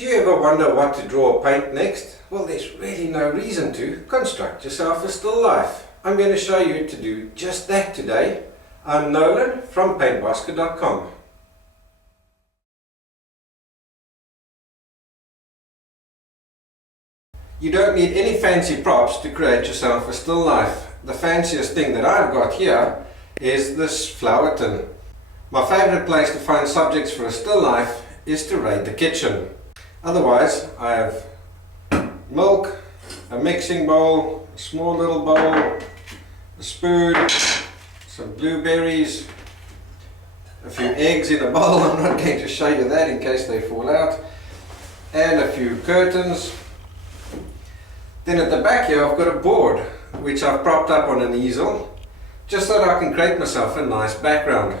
Do you ever wonder what to draw or paint next? Well, there's really no reason to. Construct yourself a still life. I'm going to show you to do just that today. I'm Nolan from paintbasket.com. You don't need any fancy props to create yourself a still life. The fanciest thing that I've got here is this flower tin. My favourite place to find subjects for a still life is to raid the kitchen. Otherwise, I have milk, a mixing bowl, a small little bowl, a spoon, some blueberries, a few eggs in a bowl. I'm not going to show you that in case they fall out, and a few curtains. Then at the back here I've got a board which I've propped up on an easel just so that I can create myself a nice background.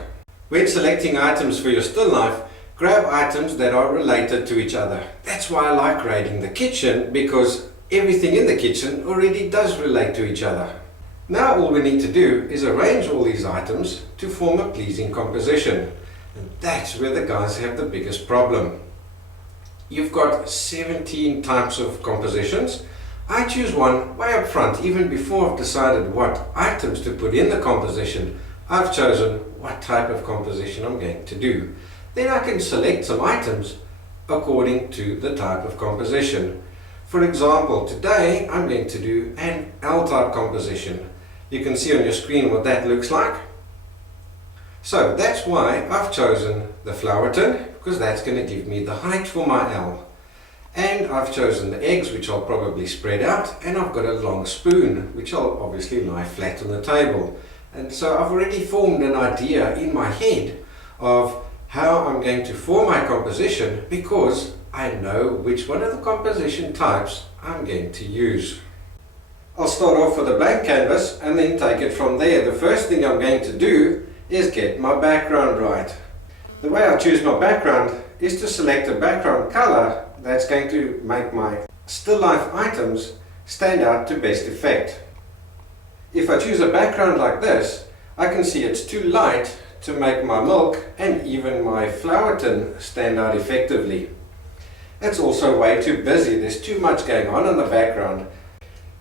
When selecting items for your still life, grab items that are related to each other. That's why I like raiding the kitchen, because everything in the kitchen already does relate to each other. Now all we need to do is arrange all these items to form a pleasing composition. And that's where the guys have the biggest problem. You've got 17 types of compositions. I choose one way up front. Even before I've decided what items to put in the composition, I've chosen what type of composition I'm going to do. Then I can select some items according to the type of composition. For example, today I'm going to do an L-type composition. You can see on your screen what that looks like. So that's why I've chosen the flower tin, because that's going to give me the height for my L. And I've chosen the eggs, which I'll probably spread out, and I've got a long spoon which I'll obviously lie flat on the table. And so I've already formed an idea in my head of how I'm going to form my composition, because I know which one of the composition types I'm going to use. I'll start off with a blank canvas and then take it from there. The first thing I'm going to do is get my background right. The way I choose my background is to select a background color that's going to make my still life items stand out to best effect. If I choose a background like this, I can see it's too light to make my milk and even my flower tin stand out effectively. It's also way too busy. There's too much going on in the background,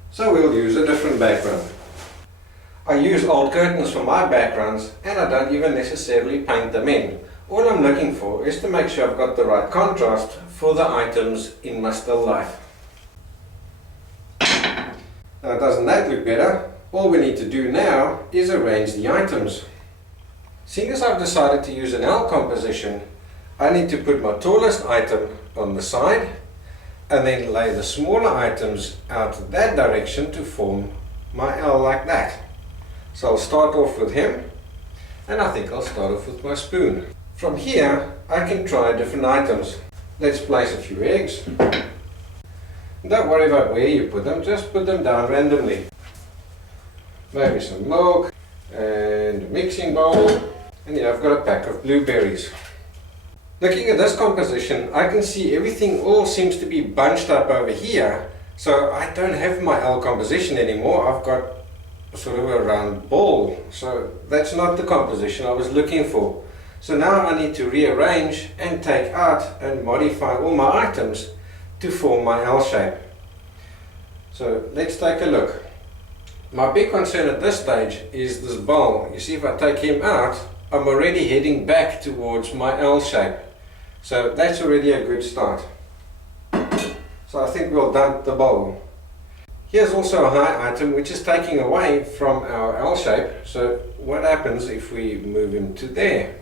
so we'll use a different background. I use old curtains for my backgrounds, and I don't even necessarily paint them in. All I'm looking for is to make sure I've got the right contrast for the items in my still life. Now, doesn't that look better? All we need to do now is arrange the items. Seeing as I've decided to use an L composition, I need to put my tallest item on the side and then lay the smaller items out that direction to form my L like that. So I'll start off with him, and I think I'll start off with my spoon. From here I can try different items. Let's place a few eggs. Don't worry about where you put them, just put them down randomly. Maybe some milk and a mixing bowl, and here I've got a pack of blueberries. Looking at this composition, I can see everything all seems to be bunched up over here, so I don't have my L composition anymore. I've got sort of a round ball, so that's not the composition I was looking for. So now I need to rearrange and take out and modify all my items to form my L shape. So let's take a look. My big concern at this stage is this bowl. You see, if I take him out, I'm already heading back towards my L shape. So that's already a good start. So I think we'll dump the bowl. Here's also a high item which is taking away from our L shape. So what happens if we move him to there?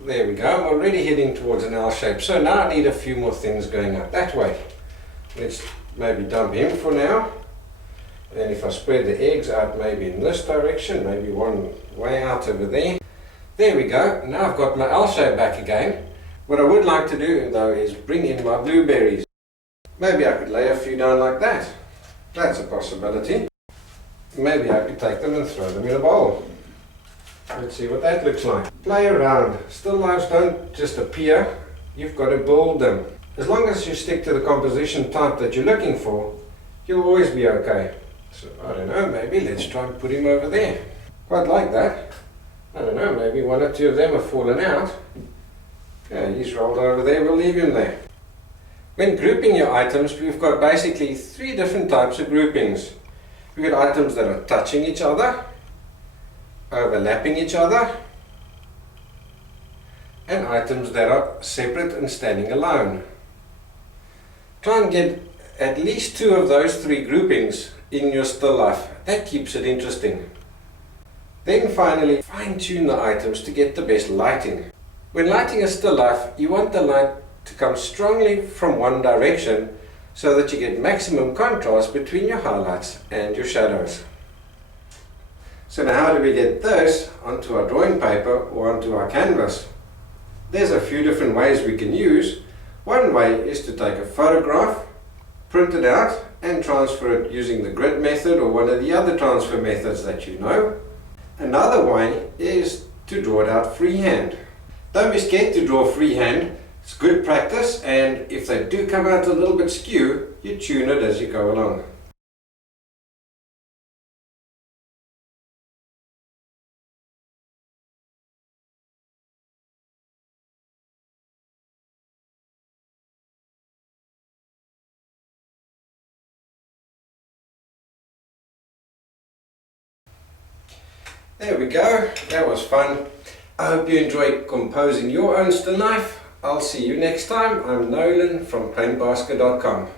There we go, I'm already heading towards an L shape. So now I need a few more things going up that way. Let's maybe dump him for now. And if I spread the eggs out maybe in this direction, maybe one way out over there. There we go, now I've got my L shape back again. What I would like to do though is bring in my blueberries. Maybe I could lay a few down like that. That's a possibility. Maybe I could take them and throw them in a bowl. Let's see what that looks like. Play around. Still lives don't just appear, you've got to build them. As long as you stick to the composition type that you're looking for, you'll always be okay. So I don't know, maybe let's try and put him over there. Quite like that. I don't know, maybe one or two of them have fallen out. Yeah, he's rolled over there, we'll leave him there. When grouping your items, we've got basically three different types of groupings. We've got items that are touching each other, overlapping each other, and items that are separate and standing alone. Try and get at least two of those three groupings in your still life. That keeps it interesting. Then finally, fine-tune the items to get the best lighting. When lighting a still life, you want the light to come strongly from one direction so that you get maximum contrast between your highlights and your shadows. So now how do we get this onto our drawing paper or onto our canvas? There's a few different ways we can use. One way is to take a photograph, print it out and transfer it using the grid method or one of the other transfer methods that you know. Another way is to draw it out freehand. Don't be scared to draw freehand. It's good practice, and if they do come out a little bit skew, you tune it as you go along. There we go, that was fun. I hope you enjoy composing your own still life. I'll see you next time. I'm Nolan from paintbasket.com.